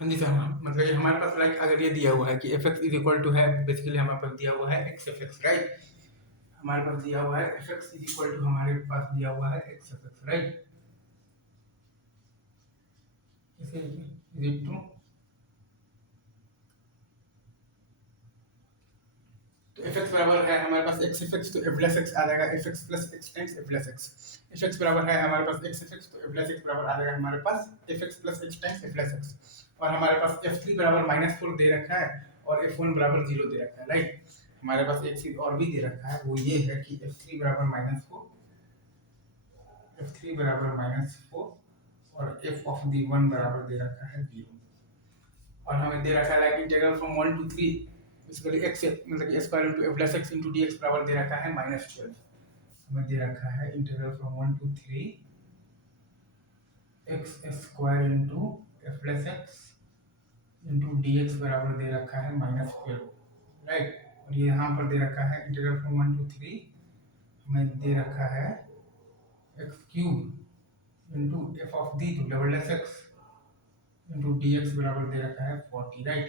हाँ जी, सर, हाँ, मतलब ये हमारे पास लाइक अगर ये दिया हुआ है कि f x is equal to है, बेसिकली हमारे पास दिया हुआ है एक्स एफ एक्स, राइट। हमारे पास दिया हुआ है f x is equal to, हमारे पास दिया हुआ है एक्स एफ एक्स, राइट। इसे लिखिए इज टू, तो एफ एक्स बराबर है हमारे पास एक्स एफ एक्स, तो एफ प्लस एक्स आ जाएगा F x plus X times F plus X. F X बराबर है हमारे पास एक्स एफ एक्स, तो एफ प्लस एक्स बराबर आ जाएगा हमारे पास F x plus X times F plus X. और हमारे पास एफ थ्री बराबर माइनस फोर दे रखा है और एफ वन बराबर जीरो दे रखा है, राइट। हमारे पास एक चीज और भी दे रखा है, वो ये है कि एफ थ्री बराबर माइनस फोर, एफ थ्री बराबर माइनस फोर और एफ ऑफ दी वन बराबर दे रखा है जीरो। और हमें दे रखा है like integral from 1 to 3, basically x मतलब कि square into f plus x into dx बराबर दे रखा है -12। हमें दे रखा है integral from 1 to 3 x square into f plus x into dx बराबर दे रखा है -12, राइट। और ये यहाँ पर दे रखा है इंटीग्रल फ्रॉम 1 टू 3, हमें दे रखा है x cube into f of the तो डबल x इनटू dx बराबर दे रखा है 40, राइट।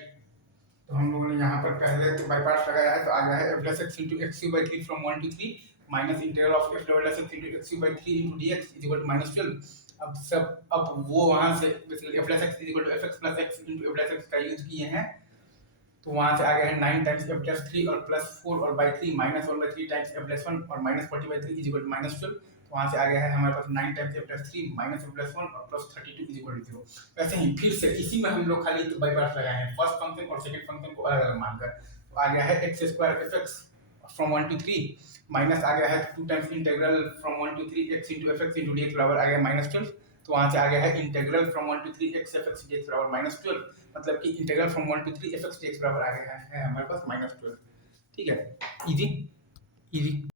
तो हम लोगों ने यहाँ पर पहले तो बाई पार्ट्स लगाया है, तो आ गया है f plus x into x cube by three from 1 to 3 minus integral of f plus x into x cube by three into d x is equal to -12। अब वो वहाँ से basically f plus x is equal to f x plus x into f plus x का use किए हैं, तो वहाँ से आ गया है 9 टाइम्स f प्लस थ्री और प्लस फोर और by three minus one by three times f plus one और minus 40 by three is equal to -12। तो वहाँ से आ गया है हमारे पास 9 times f plus three minus f plus one और प्लस 32 इज इक्वल टू 0। वैसे ही फिर से इसी में हम लोग खाली बाई पार्ट्स लगाए हैं, फर्स्ट फंक्शन और सेकंड फंक्शन को अलग अलग मानकर। तो आ गया है X square F X from 1 to 3 minus आ गया है 2 times integral from 1 to 3 x into F X into dx बराबर आ गया -12। तो वहाँ से आ गया है integral from 1 to 3 x f x dx बराबर -12, मतलब कि integral from 1 to 3 f x dx बराबर आ गया है हमारे पास -12। ठीक है, इजी इजी।